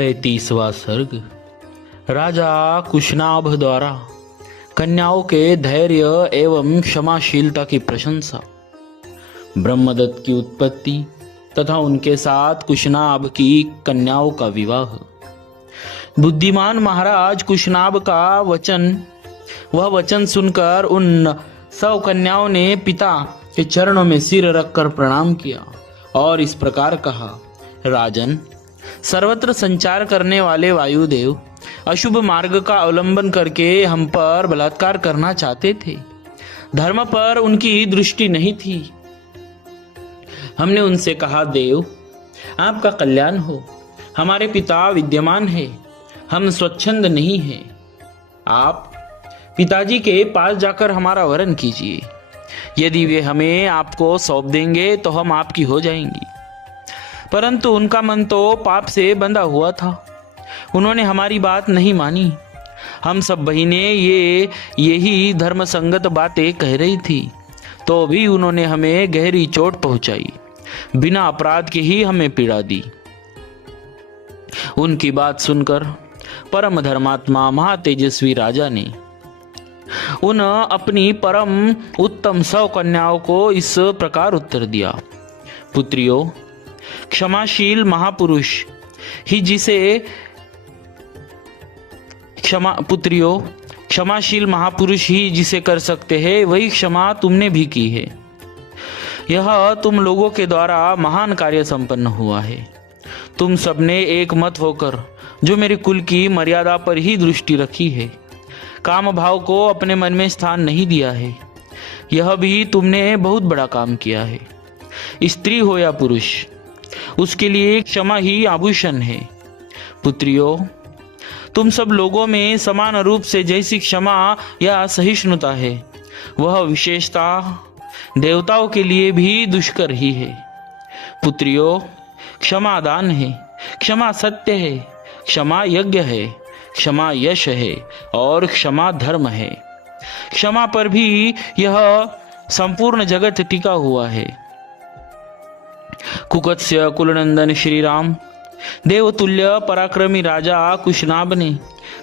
33वां सर्ग। राजा कुशनाभ द्वारा कन्याओं के धैर्य एवं क्षमाशीलता की प्रशंसा। ब्रह्मदत्त की उत्पत्ति तथा उनके साथ कुशनाभ की कन्याओं का विवाह। बुद्धिमान महाराज कुशनाभ का वह वचन सुनकर उन सब कन्याओं ने पिता के चरणों में सिर रखकर प्रणाम किया और इस प्रकार कहा, राजन, सर्वत्र संचार करने वाले वायुदेव अशुभ मार्ग का अवलंबन करके हम पर बलात्कार करना चाहते थे। धर्म पर उनकी दृष्टि नहीं थी। हमने उनसे कहा, देव, आपका कल्याण हो, हमारे पिता विद्यमान है, हम स्वच्छंद नहीं हैं। आप पिताजी के पास जाकर हमारा वरण कीजिए। यदि वे हमें आपको सौंप देंगे तो हम आपकी हो जाएंगी। परंतु उनका मन तो पाप से बंधा हुआ था। उन्होंने हमारी बात नहीं मानी। हम सब बहिनें यही धर्म संगत बातें कह रही थी, तो भी उन्होंने हमें गहरी चोट पहुंचाई, बिना अपराध के ही हमें पीड़ा दी। उनकी बात सुनकर परम धर्मात्मा महातेजस्वी राजा ने उन अपनी परम उत्तम सौ कन्याओं को इस प्रकार उत्तर दिया, पुत्रियों, क्षमाशील महापुरुष ही जिसे कर सकते हैं, वही क्षमा तुमने भी की है। यह तुम लोगों के द्वारा महान कार्य संपन्न हुआ है। तुम सबने एक मत होकर जो मेरे कुल की मर्यादा पर ही दृष्टि रखी है, काम भाव को अपने मन में स्थान नहीं दिया है, यह भी तुमने बहुत बड़ा काम किया है। स्त्री हो या पुरुष, उसके लिए क्षमा ही आभूषण है। पुत्रियों, तुम सब लोगों में समान रूप से जैसी क्षमा या सहिष्णुता है, वह विशेषता देवताओं के लिए भी दुष्कर ही है। पुत्रियों, क्षमा दान है, क्षमा सत्य है, क्षमा यज्ञ है, क्षमा यश है और क्षमा धर्म है। क्षमा पर भी यह संपूर्ण जगत टिका हुआ है। कुकत्स्य कुलनंदन श्री राम, देवतुल्य पराक्रमी राजा कुशनाभ ने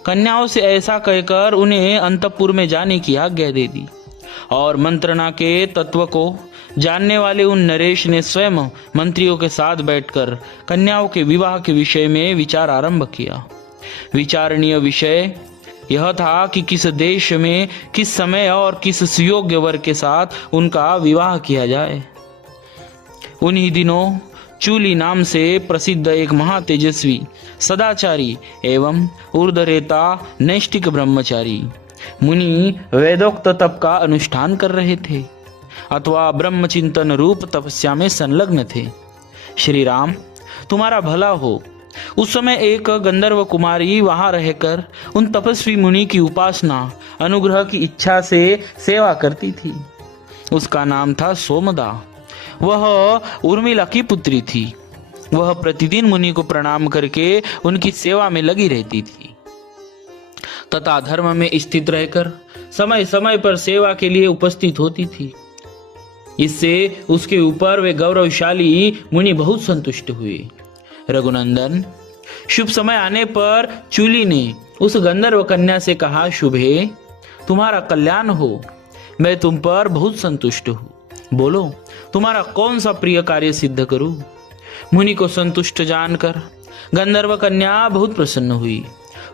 कन्याओं से ऐसा कहकर उन्हें अंतपुर में जाने की आज्ञा दे दी और मंत्रणा के तत्व को जानने वाले उन नरेश ने स्वयं मंत्रियों के साथ बैठकर कन्याओं के विवाह के विषय में विचार आरंभ किया। विचारणीय विषय यह था कि किस देश में किस समय और किस सुयोग्य वर के साथ उनका विवाह किया जाए। उन्हीं दिनों चूली नाम से प्रसिद्ध एक महातेजस्वी सदाचारी एवं ऊर्ध्वरेता नैष्ठिक ब्रह्मचारी मुनि वेदोक्त तप का अनुष्ठान कर रहे थे अथवा ब्रह्मचिंतन रूप तपस्या में संलग्न थे। श्री राम, तुम्हारा भला हो। उस समय एक गंधर्व कुमारी वहां रहकर उन तपस्वी मुनि की उपासना अनुग्रह की इच्छा से सेवा करती थी। उसका नाम था सोमदा। वह उर्मिला की पुत्री थी। वह प्रतिदिन मुनि को प्रणाम करके उनकी सेवा में लगी रहती थी तथा धर्म में स्थित रहकर समय समय पर सेवा के लिए उपस्थित होती थी। इससे उसके ऊपर वे गौरवशाली मुनि बहुत संतुष्ट हुए। रघुनंदन, शुभ समय आने पर चूली ने उस गंधर्व कन्या से कहा, शुभे, तुम्हारा कल्याण हो, मैं तुम पर बहुत संतुष्ट हूँ। बोलो, तुम्हारा कौन सा प्रिय कार्य सिद्ध करूं? मुनि को संतुष्ट जानकर गंधर्व कन्या बहुत प्रसन्न हुई।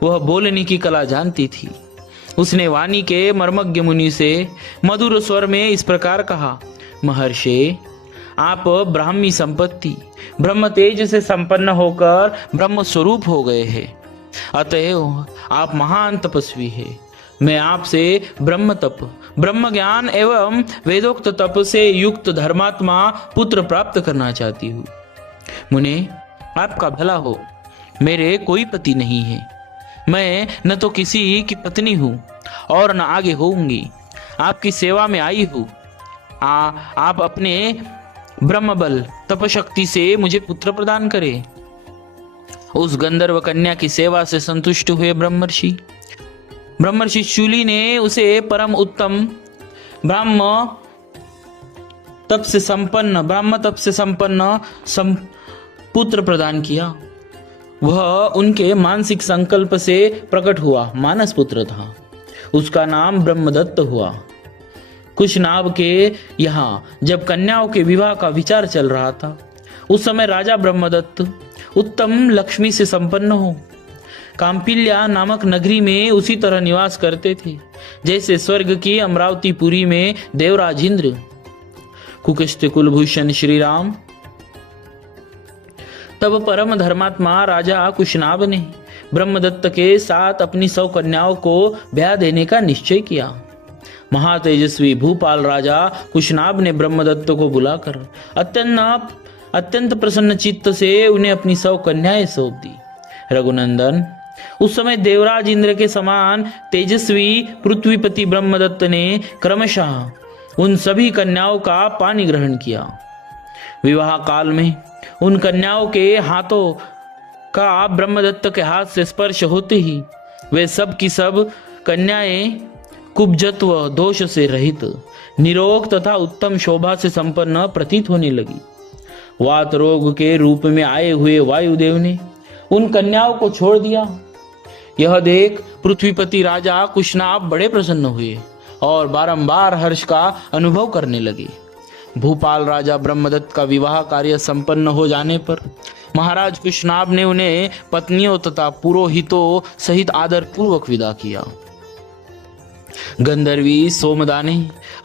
वह बोलने की कला जानती थी। उसने वाणी के मर्मज्ञ मुनि से मधुर स्वर में इस प्रकार कहा, महर्षि, आप ब्राह्मी संपत्ति ब्रह्म तेज से संपन्न होकर ब्रह्म स्वरूप हो गए हैं। अतएव आप महान तपस्वी हैं। मैं आपसे ब्रह्म तप, ब्रह्म ज्ञान एवं वेदोक्त तप से युक्त धर्मात्मा पुत्र प्राप्त करना चाहती हूँ। मुने, आपका भला हो। मेरे कोई पति नहीं है। मैं न तो किसी की पत्नी हूँ और न आगे होऊंगी। आपकी सेवा में आई हूँ। आप अपने ब्रह्म बल तपशक्ति से मुझे पुत्र प्रदान करें। उस गंधर्व कन्या की सेवा से संतुष्ट हुए ब्रह्मर्षि शूली ने उसे परम उत्तम ब्रह्म तप से संपन्न पुत्र प्रदान किया। वह उनके मानसिक संकल्प से प्रकट हुआ मानस पुत्र था। उसका नाम ब्रह्मदत्त हुआ। कुशनाभ के यहाँ जब कन्याओं के विवाह का विचार चल रहा था, उस समय राजा ब्रह्मदत्त उत्तम लक्ष्मी से संपन्न हो काम्पिल्या नामक नगरी में उसी तरह निवास करते थे जैसे स्वर्ग की अमरावतीपुरी में देवराज इंद्र। कुकस्थ कुलभूषण श्री राम। तब परम धर्मात्मा राजा कुशनाभ ने ब्रह्मदत्त के साथ अपनी 100 कन्याओं को ब्याह देने का निश्चय किया। महातेजस्वी भूपाल राजा कुशनाभ ने ब्रह्मदत्त को बुलाकर अत्यंत प्रसन्न चित्त से उन्हें अपनी 100 कन्याएं सौंप दी। रघुनंदन, उस समय देवराज इंद्र के समान तेजस्वी पृथ्वीपति ब्रह्मदत्त ने क्रमशः उन सभी कन्याओं का पानी ग्रहण किया। विवाह काल में उन कन्याओं के हाथों का ब्रह्मदत्त के हाथ से स्पर्श होते ही वे सब की सब कन्याएं कुब्जत्व दोष से रहित, निरोग तथा उत्तम शोभा से संपन्न प्रतीत होने लगी। वात रोग के रूप में आए हुए वायुदेव ने उन कन्याओं को छोड़ दिया। यह देख पृथ्वीपति राजा कुशनाभ बड़े प्रसन्न हुए और बारंबार हर्ष का अनुभव करने लगे। भूपाल राजा ब्रह्मदत्त का विवाह कार्य संपन्न हो जाने पर महाराज कुशनाभ ने उन्हें पत्नियों तथा पुरोहितों सहित आदर पूर्वक विदा किया। गंधर्वी सोमदा ने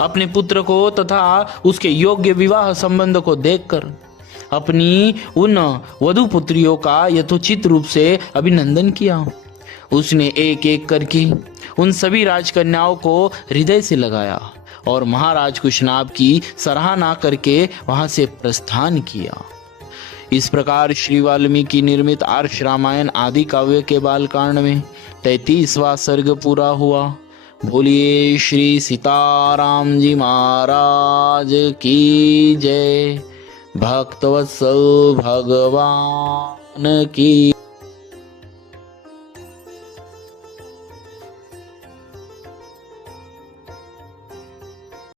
अपने पुत्र को तथा उसके योग्य विवाह संबंध को देखकर अपनी उन वधु पुत्रियों का यथोचित रूप से अभिनंदन किया। उसने एक एक करके उन सभी राजकन्याओं को हृदय से लगाया और महाराज कुशनाभ की सराहना करके वहां से प्रस्थान किया। इस प्रकार श्री वाल्मीकि निर्मित आर्ष रामायण आदि काव्य के बालकांड में 33वां सर्ग पूरा हुआ। बोलिए श्री सीताराम जी महाराज की जय। भक्तवत्सल भगवान की